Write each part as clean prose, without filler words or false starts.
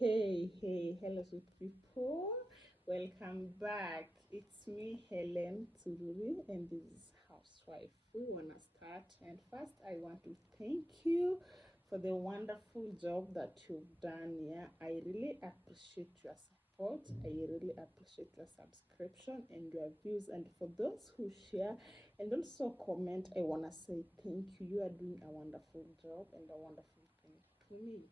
Hello, sweet people. Welcome back. It's me, Helen Tururi, and this is Housewife. We want to start, and first, I want to thank you for the wonderful job that you've done. Yeah, I really appreciate your support. I really appreciate your subscription and your views. And for those who share and also comment, I want to say thank you. You are doing a wonderful job and a wonderful thing for me.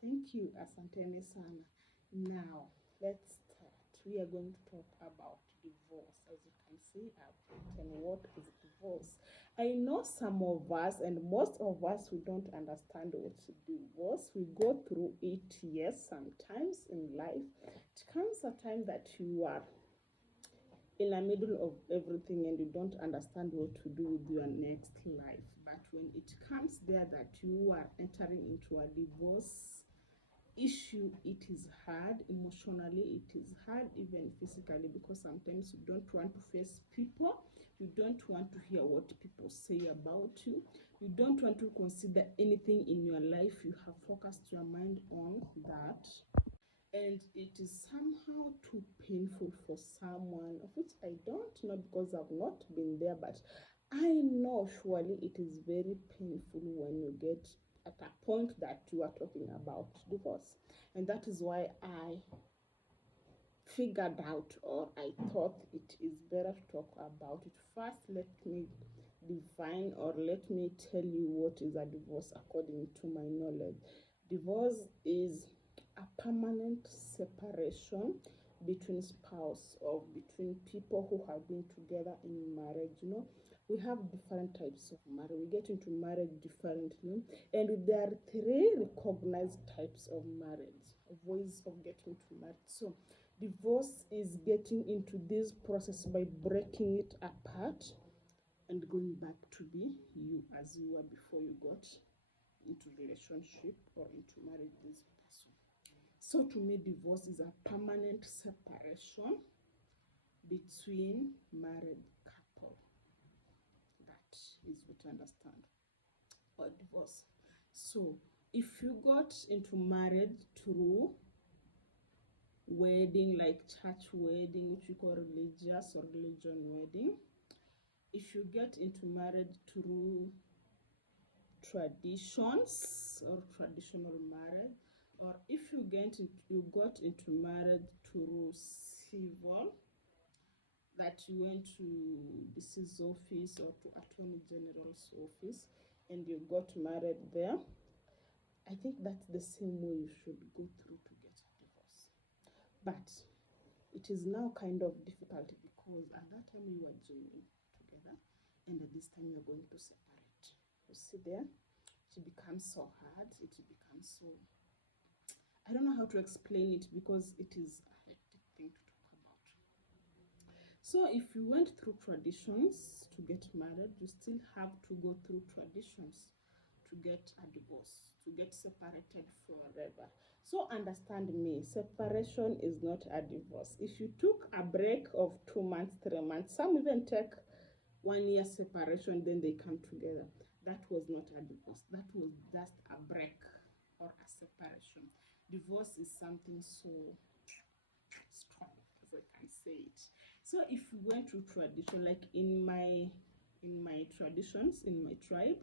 Thank you, Asanteni Sana. Now, let's start. We are going to talk about divorce. As you can see, I've written what is divorce. I know some of us, and most of us, we don't understand what divorce. We go through it, yes, sometimes in life. It comes a time that you are in the middle of everything and you don't understand what to do with your next life. But when it comes there that you are entering into a divorce issue, it is hard emotionally, it is hard even physically, because sometimes you don't want to face people, you don't want to hear what people say about you don't want to consider anything in your life. You have focused your mind on that, and it is somehow too painful for someone, of which I don't know because I've not been there, but I know surely it is very painful when you get at a point that you are talking about divorce. And that is why I figured out, or I thought it is better to talk about it. First, let me define, or let me tell you what is a divorce according to my knowledge. Divorce is a permanent separation between spouse, or between people who have been together in marriage. We have different types of marriage. We get into marriage differently, and there are three recognized types of marriage, ways of getting to marriage. So divorce is getting into this process by breaking it apart and going back to be you as you were before you got into relationship or into marriage with this person. So to me, divorce is a permanent separation between married couple. That is what I understand, or divorce. So if you got into marriage through wedding, like church wedding, which we call religious or religion wedding, if you get into marriage through traditions or traditional marriage, or if you got into marriage through civil, that you went to deceased office or to attorney general's office and you got married there, I think that's the same way you should go through to get a divorce. But it is now kind of difficult because at that time you were joining together, and at this time you're going to separate. You see there, it becomes so hard, it becomes so, I don't know how to explain it because it is a hectic thing to talk about. So if you went through traditions to get married, you still have to go through traditions to get a divorce, to get separated forever. So understand me, separation is not a divorce. If you took a break of 2 months, 3 months, some even take 1 year separation, then they come together. That was not a divorce. That was just a break or a separation. Divorce is something so strong, as I can say it. So if you went through tradition, like in my traditions, in my tribe,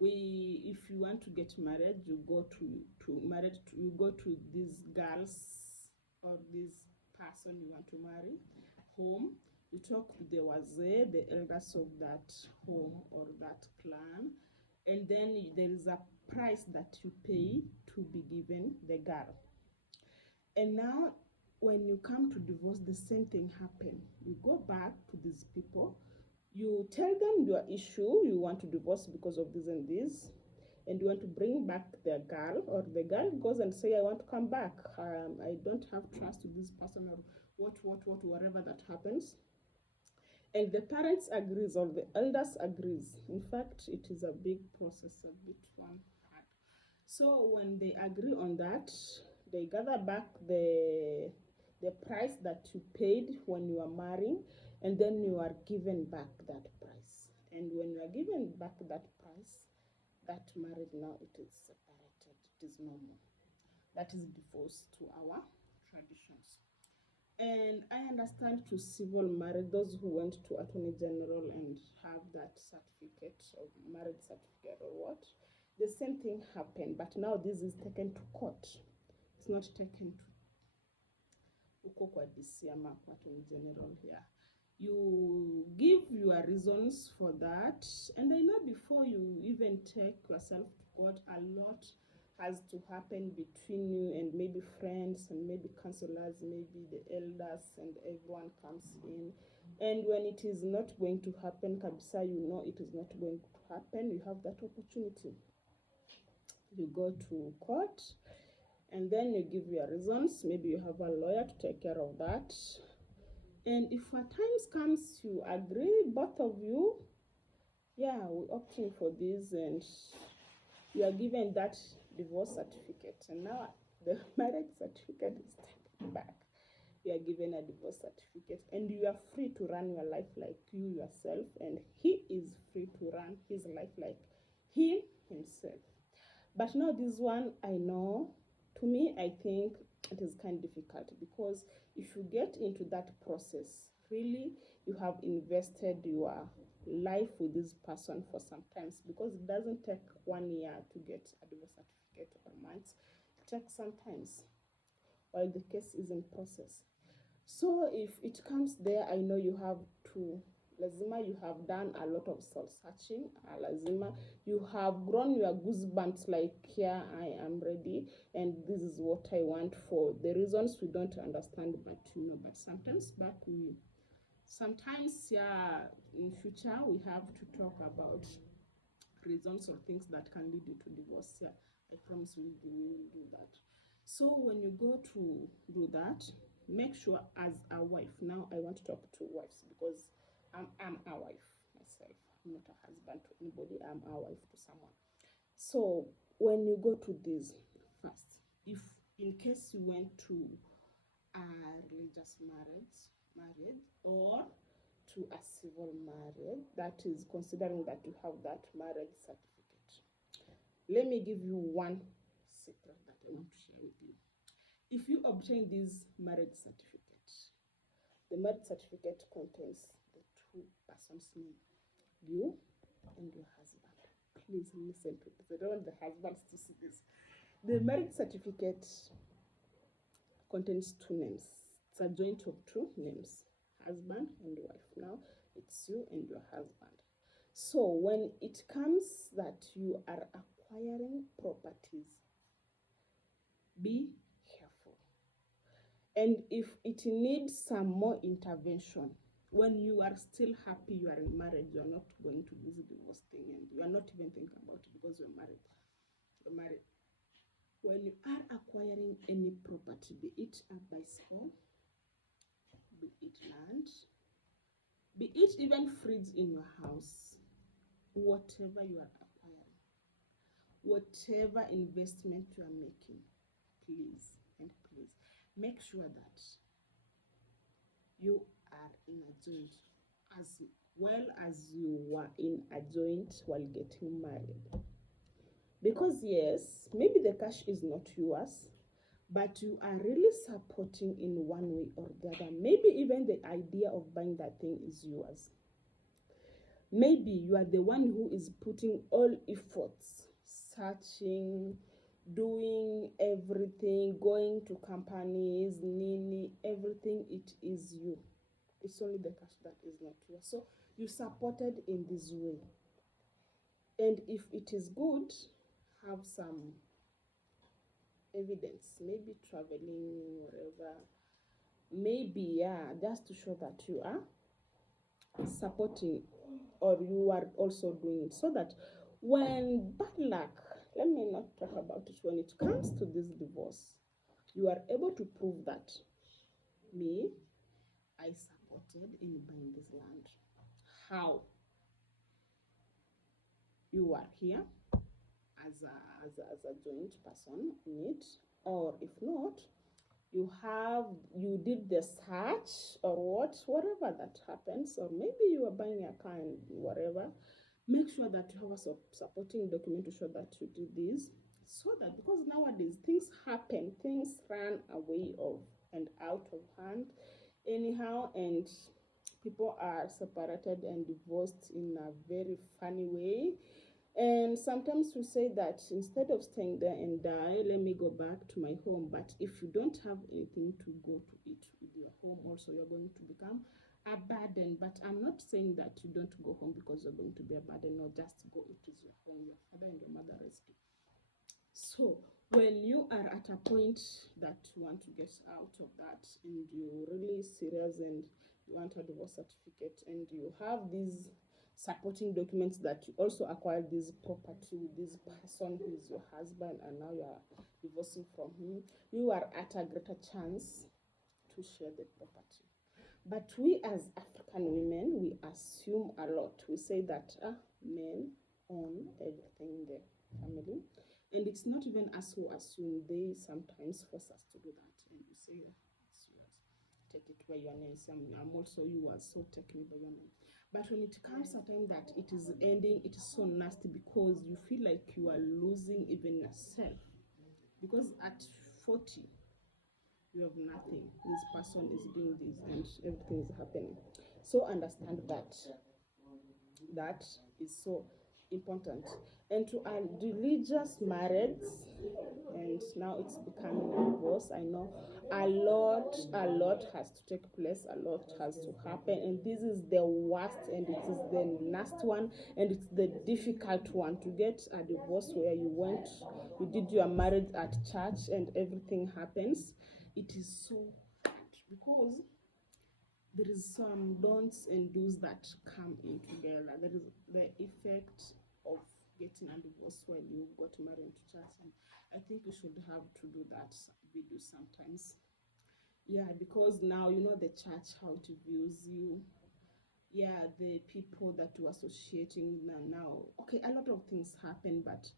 we, if you want to get married, you go you go to these girls or this person you want to marry home. You talk to the wazee, the elders of that home or that clan, and then there is a price that you pay to be given the girl. And now, when you come to divorce, the same thing happen. You go back to these people, you tell them your issue, you want to divorce because of this and this, and you want to bring back the girl, or the girl goes and say, I want to come back. I don't have trust to this person, or whatever that happens. And the parents agrees, or the elders agrees. In fact, it is a big process, a bit hard. So when they agree on that, they gather back the price that you paid when you are marrying, and then you are given back that price. And when you are given back that price, that marriage now it is separated. It is normal. that is divorce to our traditions. And I understand to civil marriage, those who went to Attorney General and have that certificate of marriage certificate or what, the same thing happened, but now this is taken to court. It's not taken to uko kwa DC ama kwa Attorney General here. You give your reasons for that, and I know before you even take yourself to court, a lot has to happen between you and maybe friends and maybe counselors, maybe the elders, and everyone comes in. And when it is not going to happen, kabisa, you know it is not going to happen, you have that opportunity. You go to court and then you give your reasons. Maybe you have a lawyer to take care of that. And if a time comes you agree, both of you, yeah, we're opting for this, and you are given that divorce certificate, and now the marriage certificate is taken back. You are given a divorce certificate, and you are free to run your life like you yourself, and he is free to run his life like him himself. But now this one, I know, to me, I think it is kind of difficult, because if you get into that process, really, you have invested your life with this person for some times, because it doesn't take 1 year to get a divorce certificate or months. It takes some times while the case is in process. So if it comes there, I know you have to, lazima, you have done a lot of soul searching. Lazima, you have grown your goosebumps like, here I am ready, and this is what I want, for the reasons we don't understand, but you know, but sometimes yeah, in future we have to talk about reasons or things that can lead you to divorce. Yeah, I promise we will do that. So when you go to do that, make sure, as a wife, now I want to talk to wives, because I'm a wife myself. I'm not a husband to anybody. I'm a wife to someone. So when you go to this, first, if in case you went to a religious marriage or to a civil marriage, that is considering that you have that marriage certificate. Let me give you one secret that I want to share with you. If you obtain this marriage certificate, the marriage certificate contains the two persons' name, you and your husband. Please listen to this. I don't want the husbands to see this. The marriage certificate contains two names. It's a joint of two names, husband and wife. Now it's you and your husband. So when it comes that you are acquiring properties, be careful. And if it needs some more intervention, when you are still happy you are in marriage, you are not going to this divorce thing, and you are not even thinking about it because you're married. You're married. When you are acquiring any property, be it a bicycle, be it land, be it even fridge in your house, whatever you are acquiring, whatever investment you are making, please and please make sure that you are in a joint as well as you were in a joint while getting married. Because yes, maybe the cash is not yours, but you are really supporting in one way or the other. Maybe even the idea of buying that thing is yours. Maybe you are the one who is putting all efforts, searching, doing everything, going to companies, nini, everything, it is you. It's only the cash that is not yours. So you supported in this way. And if it is good, have some evidence, maybe traveling, wherever, maybe, yeah, just to show that you are supporting or you are also doing it, so that when bad luck, let me not talk about it, when it comes to this divorce, you are able to prove that me, I supported in buying this land. How? You are here as a joint person in it, or if not, you did the search or whatever that happens, or maybe you are buying a car and whatever. Make sure that you have a supporting document to show that you did this, so that, because nowadays things happen. Things run away of and out of hand anyhow, and people are separated and divorced in a very funny way. And sometimes we say that instead of staying there and die, let me go back to my home. But if you don't have anything to go to eat with your home, also you're going to become a burden. But I'm not saying that you don't go home because you're going to be a burden. No, just go. It is your home. Your father and your mother rescue. So when you are at a point that you want to get out of that and you're really serious and you want a divorce certificate and you have these supporting documents that you also acquired this property with this person who is your husband and now you are divorcing from him, you are at a greater chance to share the property. But we as African women, we assume a lot. We say that men own everything in the family. And it's not even us who assume, they sometimes force us to do that. And you say, it's yours. Take it by your name. I'm also yours, so take me by your name. But when it comes a time that it is ending, it is so nasty because you feel like you are losing even yourself. Because at 40, you have nothing. This person is doing this and everything is happening. So understand that. That is so important. And to a religious marriage, and now it's becoming a divorce, I know a lot has to take place, a lot has to happen, and this is the worst and it is the last one and it's the difficult one, to get a divorce where you did your marriage at church and everything happens. It is so hard because there is some don'ts and do's that come in together. There is the effect of getting a divorce when you got married to church, and I think we should have to do that video sometimes. Yeah, because now you know the church, how it views you. Yeah, the people that you associating now. Okay, a lot of things happen, but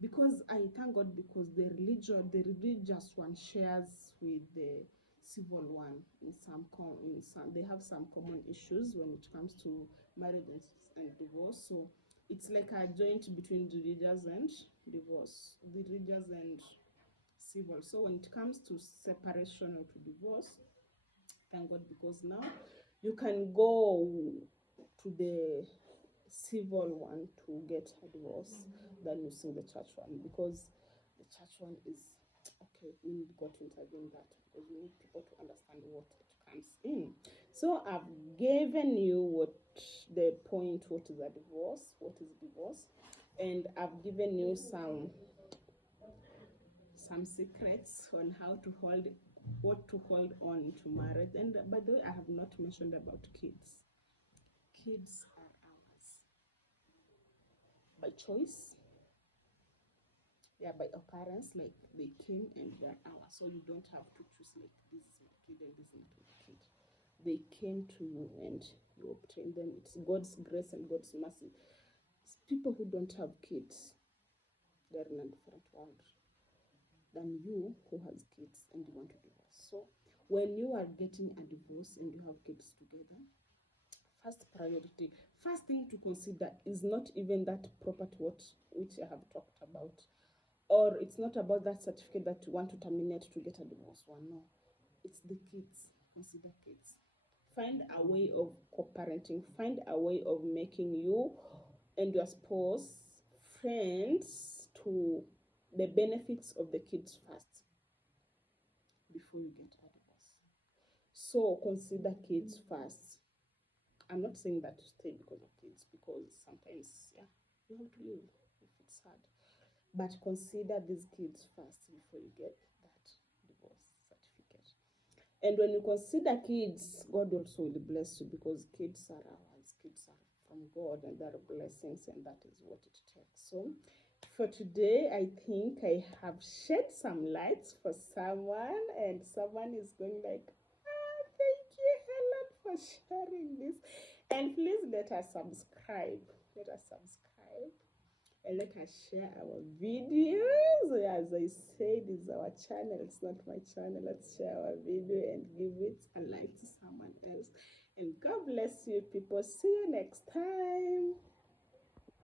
because I thank God because the religious one shares with the civil one in some they have some common issues when it comes to marriage and divorce. So it's like a joint between religious and divorce, the religious and civil. So when it comes to separation or to divorce, thank God because now you can go to the civil one to get a divorce than using the church one, because the church one is okay. We need God to intervene that because we need people to understand what it comes in. So I've given you what the point, what is a divorce, and I've given you some secrets on how to hold what to hold on to marriage. And by the way, I have not mentioned about kids. Kids are ours by choice. Yeah, by our parents, like they came and they're ours. So you don't have to choose like this is my kid and this is not my kid. They came to you and you obtained them. It's God's grace and God's mercy. It's people who don't have kids, they're in a different world than you who has kids and you want to divorce. So when you are getting a divorce and you have kids together, first thing to consider is not even that property which I have talked about, or it's not about that certificate that you want to terminate to get a divorce one. No, it's the kids. Consider kids. Find a way of co-parenting. Find a way of making you and your spouse friends to the benefits of the kids first before you get a divorce. So consider kids first. I'm not saying that to stay because of kids, because sometimes, yeah, you have to leave if it's hard. But consider these kids first before you get that divorce certificate. And when you consider kids, God also will bless you because kids are ours. Kids are from God and they're blessings, and that is what it takes. So for today, I think I have shed some lights for someone, and someone is going like, thank you, Helen, for sharing this. And please let us subscribe. And let us share our videos. As I said, it's our channel, it's not my channel. Let's share our video and give it a like to someone else. And God bless you, people. See you next time.